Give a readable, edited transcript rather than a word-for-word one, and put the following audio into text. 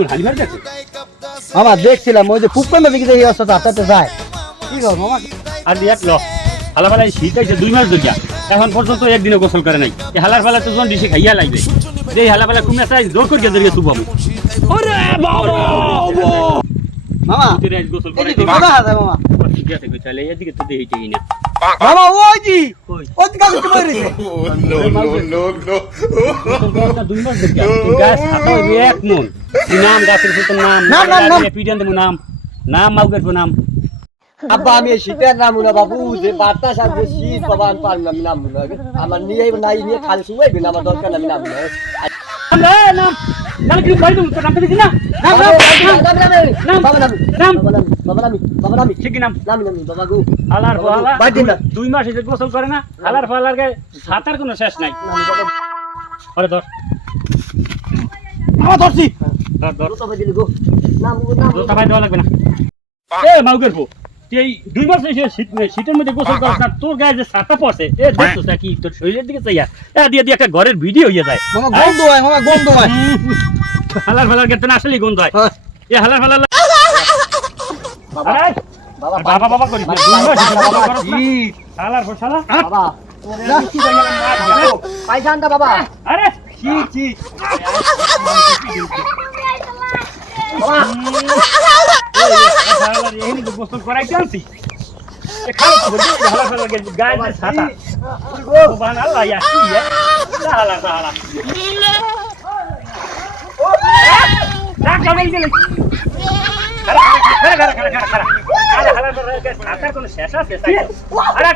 কোন হালিমার কাছে মামা দেখছিলাম ওই যে পুকুর নদী থেকে এই অবস্থা আস্তে যায় কি গো মামা আর এক ল হালাফালা শীত আইছে 2 মাস ধরিয়া এখন পর্যন্ত একদিনও গোসল করে নাই এই হালার ফালা তো জন ডিসে খাইয়া লাগবে যে হালাফালা কুমনা চাই জোর করিয়া ধরিয়া তুবাবো ওরে বাবা মামা তুই আজ গোসল করে এদিকে কোথা আছে মামা ঠিক আছে কই চলে এদিকে তো দেইতেই না মামা ওই জি কই ওই কাজ কি মরিছে গোসল 2 মাস ধরিয়া তুই গাছ হাতে এক মন নাম গাছের ফুটের নাম পিডিয়ান দেব নাম মাউগের নাম আব্বা আমি শীতের নাম না বাবু যে বাতাস আর যে শীত বাবা আমি পারলাম আমি নাম না আমার নিয়ে নাই নিয়ে খালি শুয়াইবে না আমার দরকার আমি নাম না নাম নাম কি ভাই তুমি নাম দিছি না নাম বাবা নাম ঠিক নাম বাবা গো আলার ফালা বাই দিন না 2 মাস এসে গোসল করে না আলার ফালার গায়ে সাতার কোনো শেষ নাই আরে ধর মামা ধরছি ধর তো বাই দিলি গো নাম জোতা ভাই দেওয়া লাগবে না এ মাউগের পো এই 2 মাস এসে শীতের মধ্যে গোসল করিস না তোর গায়ে যে ছাতা পড়ছে এ দেখছস কি তোর শরীরের দিকে চাইয়া এ দিয়ে একটা ঘরের ভিডিও হয়ে যায় মামা গন্ধ হয় হালার ফালার গেতে না আসলেই গন্ধ হয় এ হালার ফালার বাবা বাবা করিস না 2 মাস এসে গোসল করস না হালার ফসালা বাবা পাইজানটা বাবা আরে ছি হালার এখানে তো গোসল করাইতে আনছি এ খাও তো হালার ফালার গায়ে যে ছাতা সুবহানাল্লাহ ইয়া কি হালার হালার না জমেল গেল খারা হালার ছাতার কোনো শেষ আছে আরে